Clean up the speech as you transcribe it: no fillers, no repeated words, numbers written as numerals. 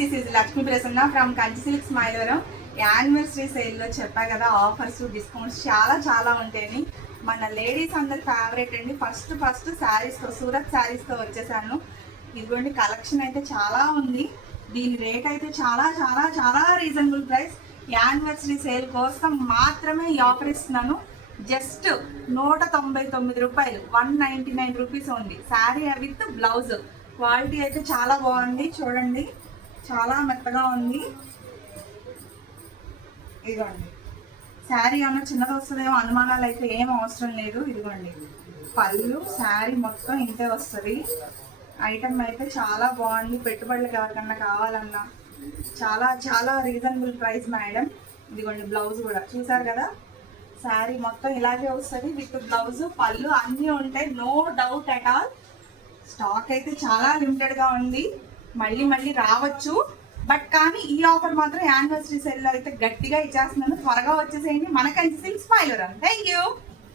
This is Lakshmi Prasanna from Kanchi silks Mylavaram. Anniversary సేల్లో చెప్పా కదా, ఆఫర్స్ డిస్కౌంట్స్ చాలా ఉంటాయని. మన లేడీస్ అందరి ఫేవరెట్ అండి. ఫస్ట్ శారీస్తో, సూరత్ శారీస్తో వచ్చేసాను. ఇదిగోండి, కలెక్షన్ అయితే చాలా ఉంది. దీని రేట్ అయితే చాలా రీజనబుల్ ప్రైస్. యానివర్సరీ సేల్ కోసం మాత్రమే ఈ ఆఫర్ ఇస్తున్నాను. జస్ట్ 199 రూపాయలు, 199 రూపీస్ ఉంది. Sari with blouse. క్వాలిటీ అయితే చాలా బాగుంది. చూడండి, చాలా మెత్తగా ఉంది. ఇదిగోండి, శారీ ఏమన్నా చిన్నది వస్తుందేమో అనుమానాలు అయితే ఏం అవసరం లేదు. ఇదిగోండి పళ్ళు, శారీ మొత్తం ఇంతే వస్తుంది. ఐటమ్ అయితే చాలా బాగుంది. పెట్టుబడులకు ఎవరికన్నా కావాలన్నా చాలా రీజనబుల్ ప్రైస్ మేడం. ఇదిగోండి బ్లౌజ్ కూడా చూసారు కదా, శారీ మొత్తం ఇలాగే వస్తుంది విత్ బ్లౌజ్, పళ్ళు అన్నీ ఉంటాయి. No doubt at all. Stock అయితే చాలా లిమిటెడ్గా ఉంది. మళ్ళీ రావచ్చు. బట్ కానీ ఈ ఆఫర్ మాత్రం యానివర్సరీ సేల్లో అయితే గట్టిగా ఇచ్చేస్తున్నాను. త్వరగా వచ్చేసేయండి. మన Kanchi silks Mylavaram. Thank you.